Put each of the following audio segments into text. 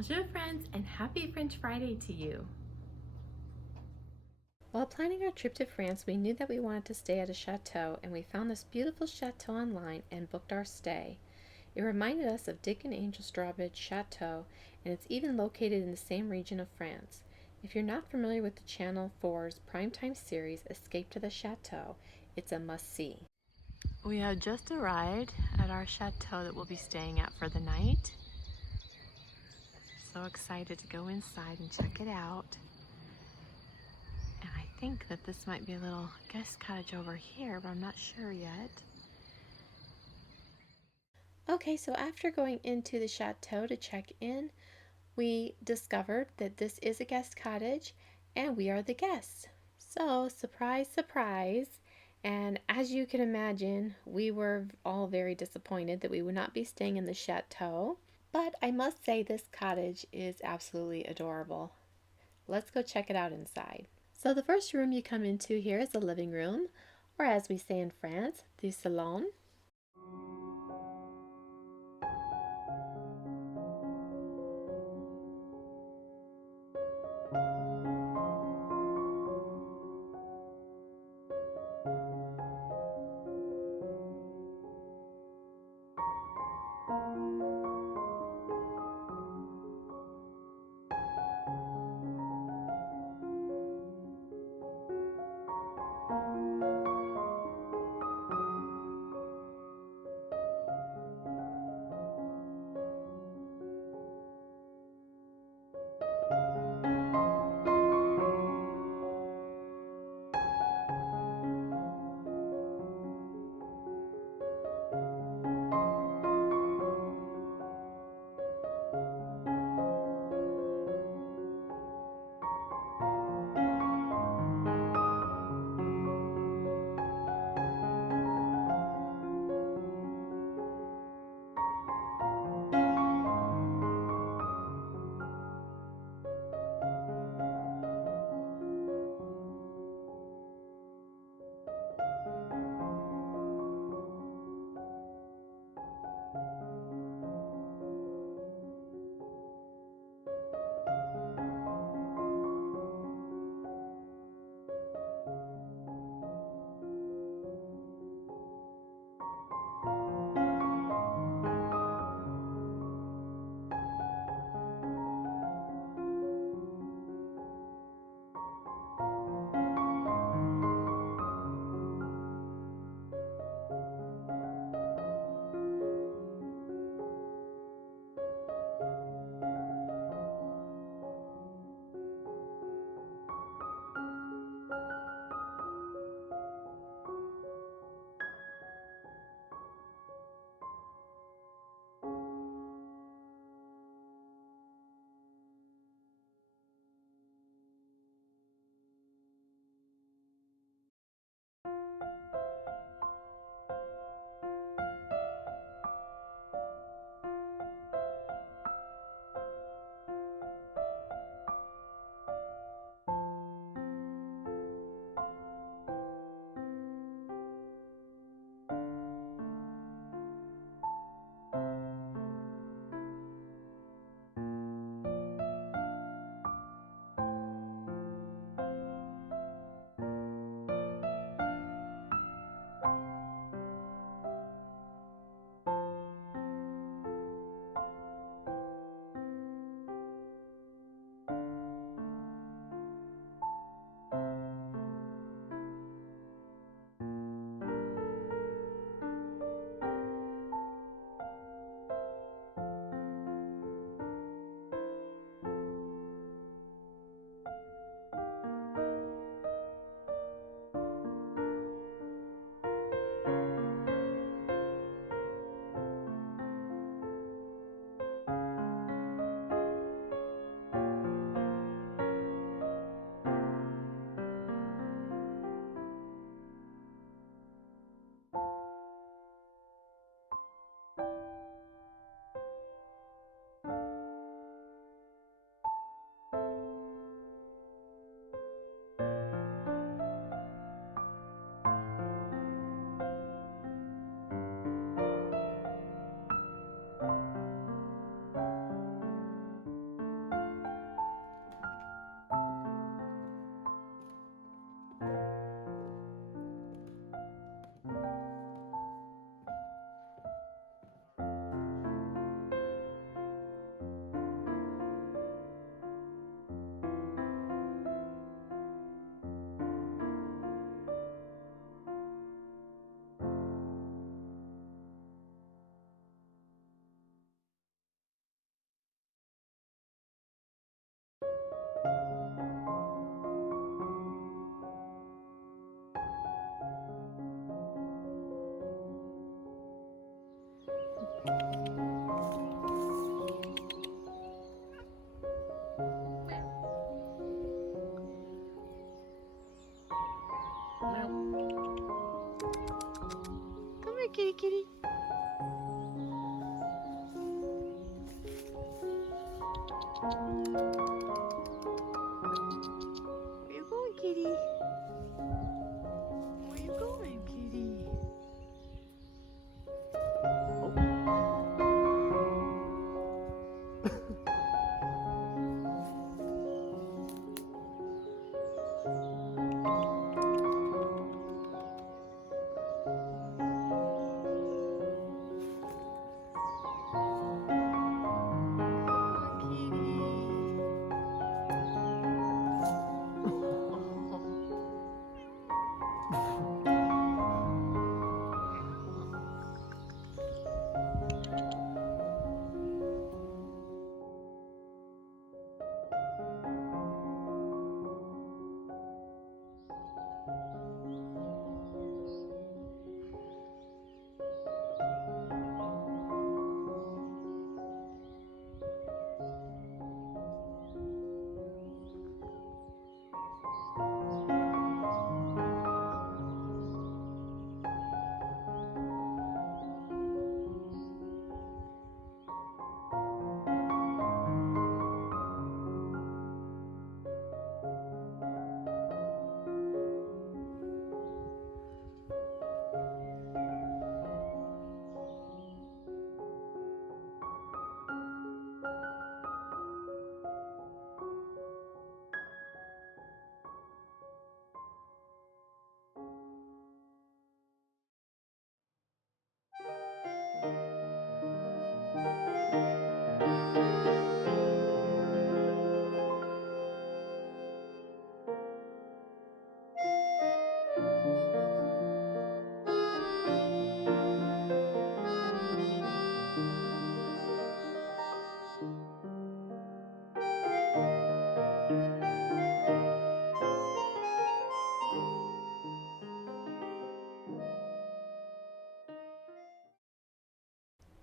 Bonjour friends, and happy French Friday to you. While planning our trip to France, we knew that we wanted to stay at a chateau, and we found this beautiful chateau online and booked our stay. It reminded us of Dick and Angel Strawbridge Chateau, and it's even located in the same region of France. If you're not familiar with the Channel 4's primetime series, Escape to the Chateau, it's a must-see. We have just arrived at our chateau that we'll be staying at for the night. So excited to go inside and check it out. And I think that this might be a little guest cottage over here, but I'm not sure yet. Okay, so after going into the chateau to check in, we discovered that this is a guest cottage and we are the guests. So, surprise, surprise. And as you can imagine, we were all very disappointed that we would not be staying in the chateau. But I must say, this cottage is absolutely adorable. Let's go check it out inside. So, the first room you come into here is the living room, or as we say in France, the salon. Come here, kitty, kitty. Where you going, kitty? Where you going, kitty?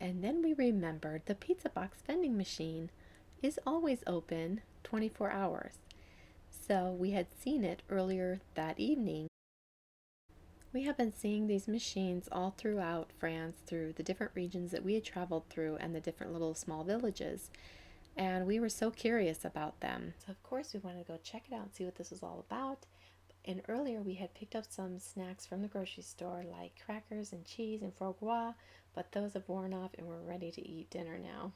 And then we remembered the pizza box vending machine is always open 24 hours. So we had seen it earlier that evening. We have been seeing these machines all throughout France, through the different regions that we had traveled through and the different little small villages. And we were so curious about them. So of course we wanted to go check it out and see what this was all about. And earlier we had picked up some snacks from the grocery store like crackers and cheese and foie gras, but those have worn off and we're ready to eat dinner now.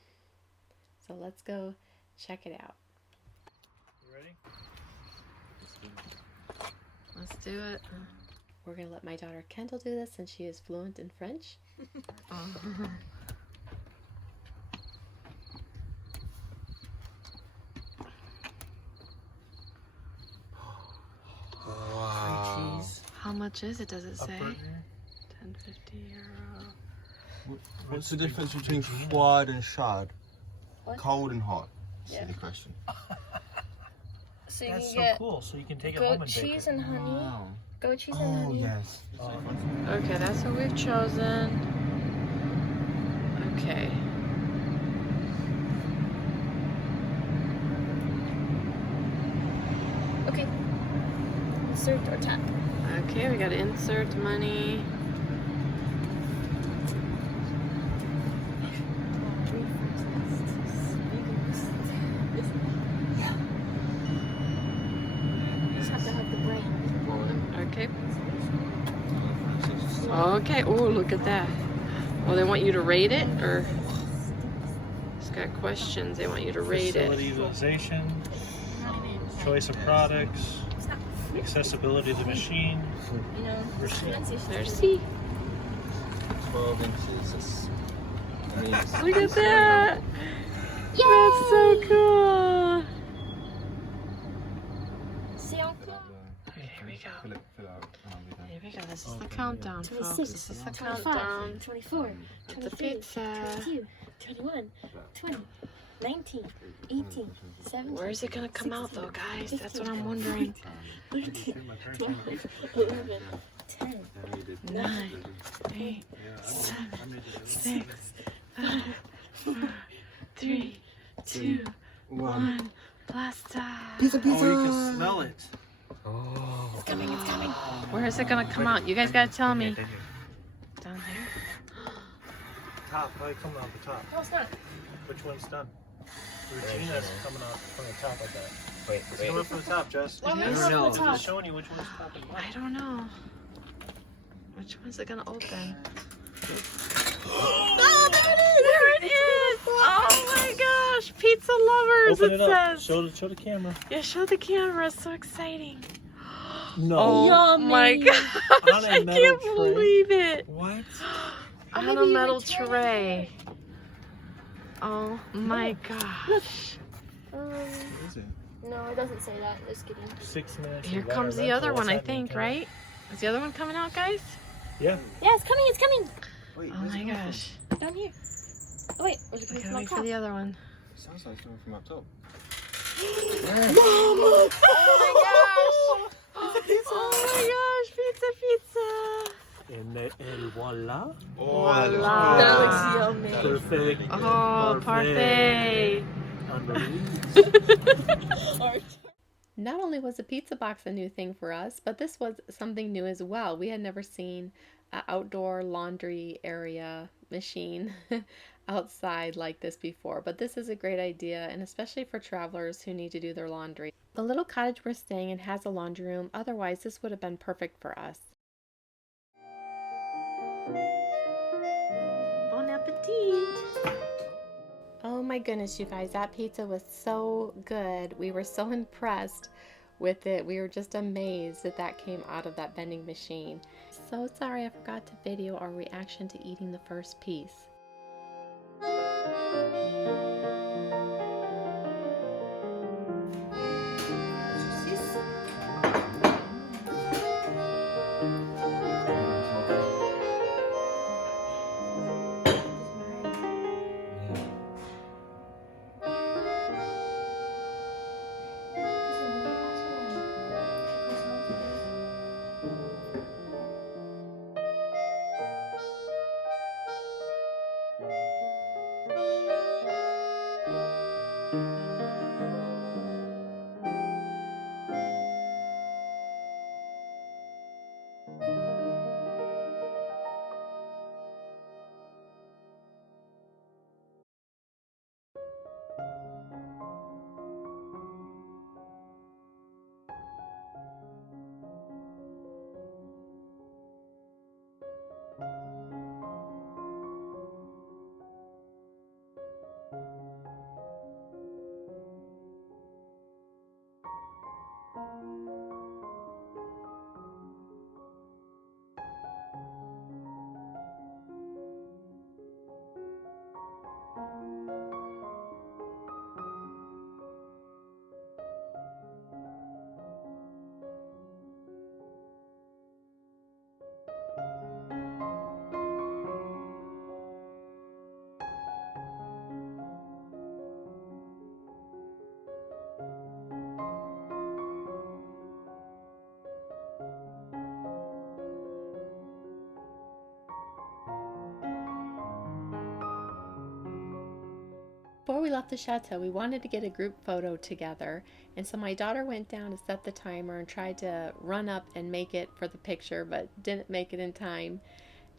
So let's go check it out. You ready? Let's do it. We're going to let my daughter Kendall do this since she is fluent in French. Wow. How much is it, does it say? 10.50 €10.50. What's the difference between froid and chaude? What? Cold and hot. Yeah. Silly question. So you That's can so get cool. So you can take it goat home and bake cheese it. and honey. Wow. Goat cheese and Oh honey. yes. Okay, that's what we've chosen. Okay. Okay. Insert or tap. Okay, we gotta insert money. Just have to have the brain. Okay. Okay. Oh, look at that. Well, they want you to rate it, or it's got questions. They want you to rate it. Facility utilization, choice of products, accessibility of the machine, You know, receipt. pronunciation. There's C. 12 inches. That's amazing. Look at that. That's so cool. C'est encore. Okay, here we go. Fill it out. And I'll be done. Here we go. This is the countdown, folks. 26, This is the 25, countdown. 24, The 23, pizza. 22, 21, 20, 19, 18, 17. Where is it gonna come out, though, guys? That's what I'm wondering. 13, 12, 11, 10, 9, 8, 7, 6, 5, 4, 3, 2, 1. Blast off. Pizza, pizza. Oh, you can smell it. Oh. It's coming, it's coming. Where is it it gonna come out? You guys gotta tell me. Down there? Top, probably coming off the top. No, it's not. Which one's done? Regina's coming off from the top, I bet. Wait, It's coming up from the top, Jess. Why am I It is? not No, on the top? It's showing you which one's top and I bottom. don't know. Which one's it gonna open? Oh, There it is! Oh my gosh! Pizza lovers, Open it up. says. Show the camera. Yeah, show the camera. It's so exciting. No. Oh Yummy. my gosh! On a I metal can't tray? believe it. What? On maybe a you metal return it. tray. Oh my gosh. Um, Is it? no, it doesn't say that. Just kidding. 6 minutes. Here of comes the rental. other What's one, I happening, think, Ken? right? Is the other one coming out, guys? Yeah. Yeah, it's coming. It's coming. Wait, Oh where's my it coming gosh. Down here. Oh wait, where's it I coming gotta from wait up for top? the other one. from? It sounds like it's coming from up top. Oh my gosh! Oh my gosh! Pizza, pizza! And voila. Voila. That looks yummy. Perfect. Oh, parfait! Not only was a pizza box a new thing for us, but this was something new as well. We had never seen an outdoor laundry area machine outside like this before, but this is a great idea, and especially for travelers who need to do their laundry. The little cottage we're staying in has a laundry room, otherwise this would have been perfect for us. Bon appetit! Oh my goodness, you guys, that pizza was so good. We were so impressed with it. We were just amazed that that came out of that vending machine. So sorry I forgot to video our reaction to eating the first piece. Before we left the chateau, we wanted to get a group photo together, and so my daughter went down to set the timer and tried to run up and make it for the picture, but didn't make it in time.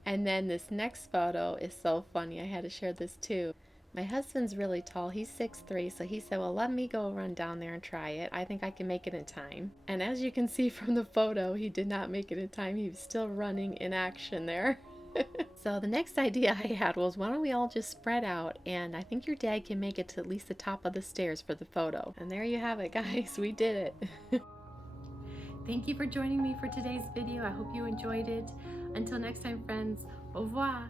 And then this next photo is so funny. I had to share this too. My husband's really tall. He's 6'3", so he said, well, let me go run down there and try it. I think I can make it in time. And as you can see from the photo, he did not make it in time. He was still running in action there. So the next idea I had was, why don't we all just spread out, and I think your dad can make it to at least the top of the stairs for the photo. And there you have it, guys. We did it. Thank you for joining me for today's video. I hope you enjoyed it. Until next time, friends, au revoir.